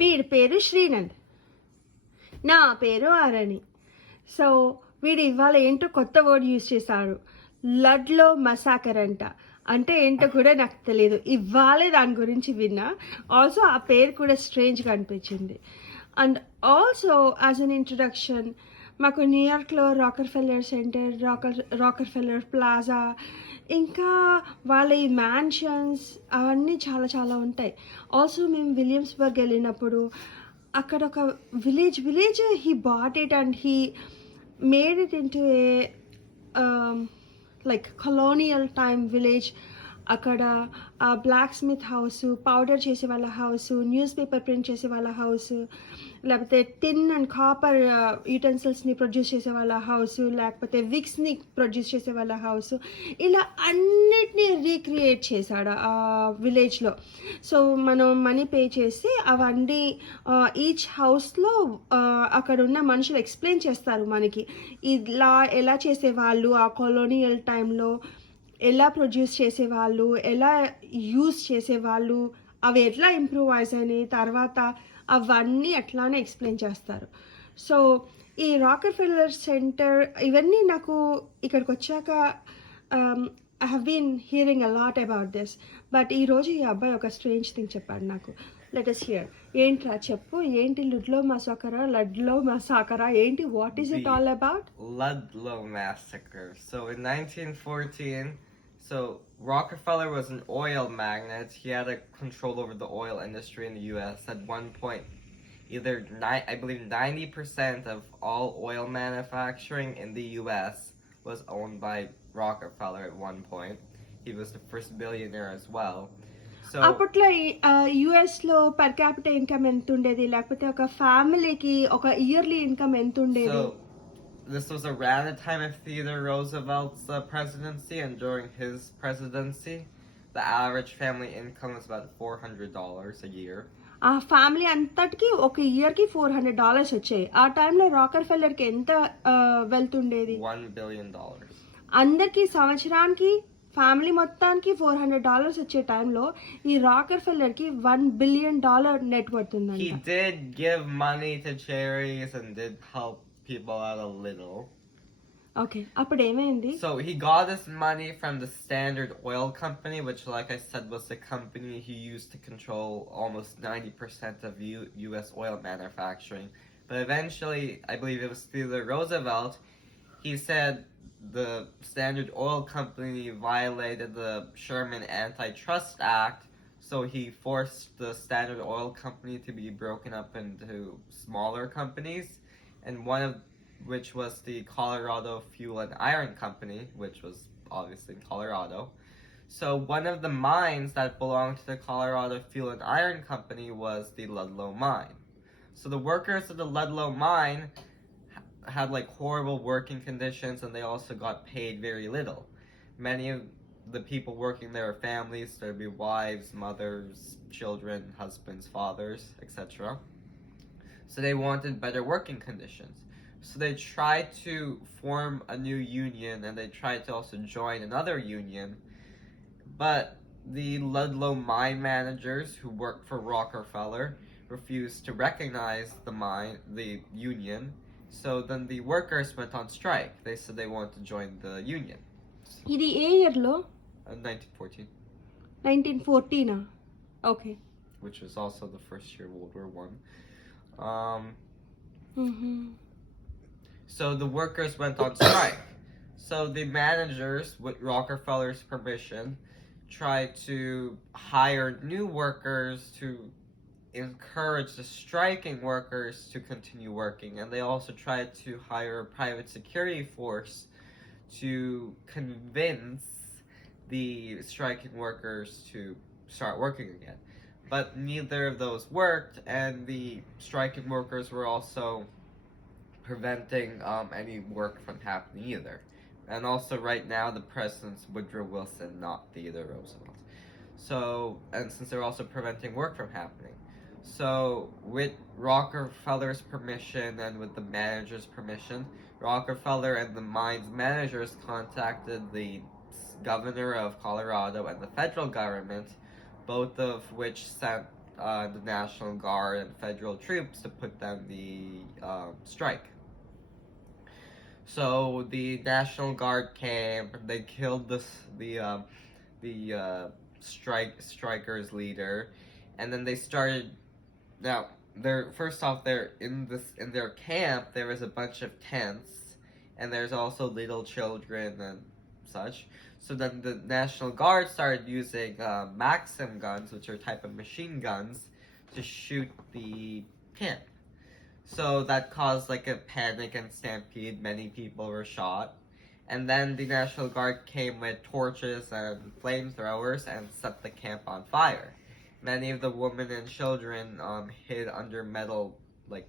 వీడి పేరు శ్రీనంద్, నా పేరు అరణి. సో వీడు ఇవాళ ఏంటో కొత్త వర్డ్ యూజ్ చేశాడు, లడ్లో మసాకర్ అంట. అంటే ఏంటో కూడా నాకు తెలియదు, ఇవ్వాలే దాని గురించి విన్నా. ఆల్సో ఆ పేరు కూడా స్ట్రేంజ్గా అనిపించింది. And also as an introduction, మాకు న్యూయార్క్లో రాకర్ ఫెల్లర్ సెంటర్, రాకర్ ఫెల్లర్ ప్లాజా, ఇంకా వాళ్ళ ఈ మ్యాన్షన్స్ అవన్నీ చాలా చాలా ఉంటాయి. ఆల్సో మేము విలియమ్స్బర్గ్ వెళ్ళినప్పుడు అక్కడ ఒక village he bought it and he made it into A like colonial time village. అక్కడ బ్లాక్ స్మిత్ హౌస్, పౌడర్ చేసే వాళ్ళ హౌస్, న్యూస్ పేపర్ ప్రింట్ చేసే వాళ్ళ హౌస్, లేకపోతే టిన్ అండ్ కాపర్ యూటెన్సిల్స్ని ప్రొడ్యూస్ చేసే వాళ్ళ హౌస్, లేకపోతే విక్స్ని ప్రొడ్యూస్ చేసే వాళ్ళ హౌస్, ఇలా అన్నిటినీ రీక్రియేట్ చేశాడు ఆ విలేజ్లో. సో మనం మనీ పే చేసి అవన్నీ ఈచ్ హౌస్లో అక్కడ ఉన్న మనుషులు ఎక్స్ప్లెయిన్ చేస్తారు మనకి, ఇలా ఎలా చేసేవాళ్ళు ఆ కొలోనియల్ టైంలో, ఎలా ప్రొడ్యూస్ చేసేవాళ్ళు, ఎలా యూస్ చేసేవాళ్ళు, అవి ఎట్లా ఇంప్రూవైజ్ అయినాయి తర్వాత, అవన్నీ అట్లానే ఎక్స్ప్లెయిన్ చేస్తారు. సో ఈ రాకర్ ఫెల్లర్ సెంటర్ ఇవన్నీ నాకు ఇక్కడికి వచ్చాక I have been hearing a lot about this. But ఈరోజు ఈ అబ్బాయి ఒక స్ట్రేంజ్ థింగ్ చెప్పాడు నాకు. Let us hear. ఏంట్రా చెప్పు, ఏంటి లుడ్లో మసాకరా, లడ్లో మసాకరా, ఏంటి, what is it all about? Ludlow Massacre. So in 1914, so Rockefeller was an oil magnate. He had a control over the oil industry in the U.S. At one point, I believe 90% of all oil manufacturing in the U.S. was owned by Rockefeller at one point. He was the first billionaire as well. So అప్పట్లో యుఎస్లో per capital income ఎంత ఉండేది, లేకపోతే ఒక ఫ్యామిలీకి ఒక yearly income ఎంత ఉండేది? So this was around the time of Theodore Roosevelt's presidency, and during his presidency, the average family income was about $400 a year. ఆ ఫ్యామిలీ అంతటికి ఒక ఇయర్కి $400 వచ్చాయి. ఆ టైంలో రాకర్ ఫెల్లర్కి ఎంత వెళ్తుండేది? $1 billion. అందరికి సంవత్సరానికి ఫ్యామిలీ మొత్తానికి $400 వచ్చే టైంలో ఈ రాకర్ ఫెల్లర్కి $1 billion నెట్ పడుతుందంట. He did give money to charities and did help people out a little. Okay, అప్పుడు ఏమైంది? So he got his money from the Standard Oil Company, which, like I said, was the company he used to control almost 90% of U.S. oil manufacturing. But eventually, I believe it was Theodore Roosevelt, he said the Standard Oil Company violated the Sherman Antitrust Act, so he forced the Standard Oil Company to be broken up into smaller companies, and one of which was the Colorado Fuel and Iron Company, which was obviously in Colorado. So one of the mines that belonged to the Colorado Fuel and Iron Company was the Ludlow mine. So the workers of the Ludlow mine had like horrible working conditions, and they also got paid very little. Many of the people working there are families, there'd be wives, mothers, children, husbands, fathers, etc. So they wanted better working conditions. So they tried to form a new union, and they tried to also join another union, but the Ludlow mine managers who worked for Rockefeller refused to recognize the union. So then the workers went on strike. They said they wanted to join the union. ఇది ఏ ఇయర్లో? 1914. 1914. Okay. Which was also the first year of World War One. So the workers went on strike. So the managers, with Rockefeller's permission, tried to hire new workers to encourage the striking workers to continue working, and they also tried to hire a private security force to convince the striking workers to start working again. But neither of those worked, and the striking workers were also preventing any work from happening either. And also right now the president's Woodrow Wilson, not Theodore Roosevelt. So, and since they're also preventing work from happening. So with Rockefeller's permission and with the manager's permission, Rockefeller and the mine's managers contacted the governor of Colorado and the federal government, both of which sent the National Guard and federal troops to put down the strike. So the National Guard came, they killed the strikers leader, and then they started. Now, first off, in their camp there was a bunch of tents, and there's also little children and such. So then the National Guard started using Maxim guns, which are a type of machine guns, to shoot the camp. So that caused like a panic and stampede. Many people were shot. And then the National Guard came with torches and flamethrowers and set the camp on fire. Many of the women and children hid under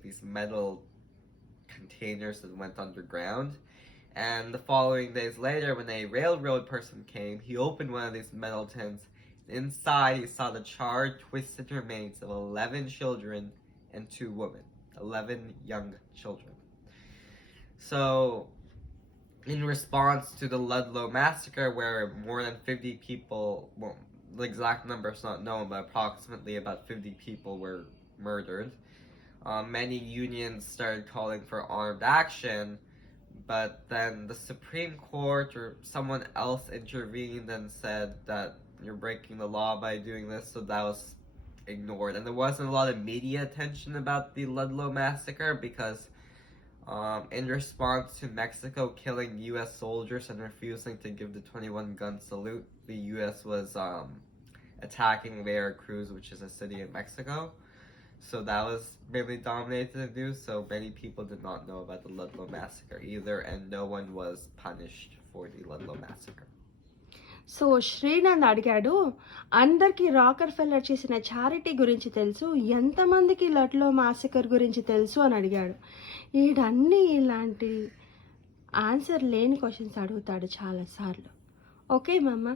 these metal containers that went underground. And the following days later, when a railroad person came, he opened one of these metal tents. Inside, he saw the charred, twisted remains of 11 children and 2 women. 11 young children. So, in response to the Ludlow Massacre, where more than 50 people, well, the exact number is not known, but approximately about 50 people were murdered, many unions started calling for armed action, but then the Supreme Court or someone else intervened and said that you're breaking the law by doing this, so that was ignored. And there wasn't a lot of media attention about the Ludlow Massacre because in response to Mexico killing U.S. soldiers and refusing to give the 21-gun salute, the U.S. was attacking Veracruz, which is a city in Mexico. So that was really dominated the news, so many people did not know about the Ludlow Massacre either, and no one was punished for the Ludlow Massacre. So Srinand అడిగాడు, అందరికీ rocker ఫెల్లర్ చేసిన charity గురించి తెలుసు, ఎంతమందికి లడ్లో మాసకర్ గురించి తెలుసు అని అడిగాడు. ఈడన్నీ ఇలాంటి ఆన్సర్ లేని క్వశ్చన్స్ అడుగుతాడు చాలాసార్లు. ఓకే మమ్మ.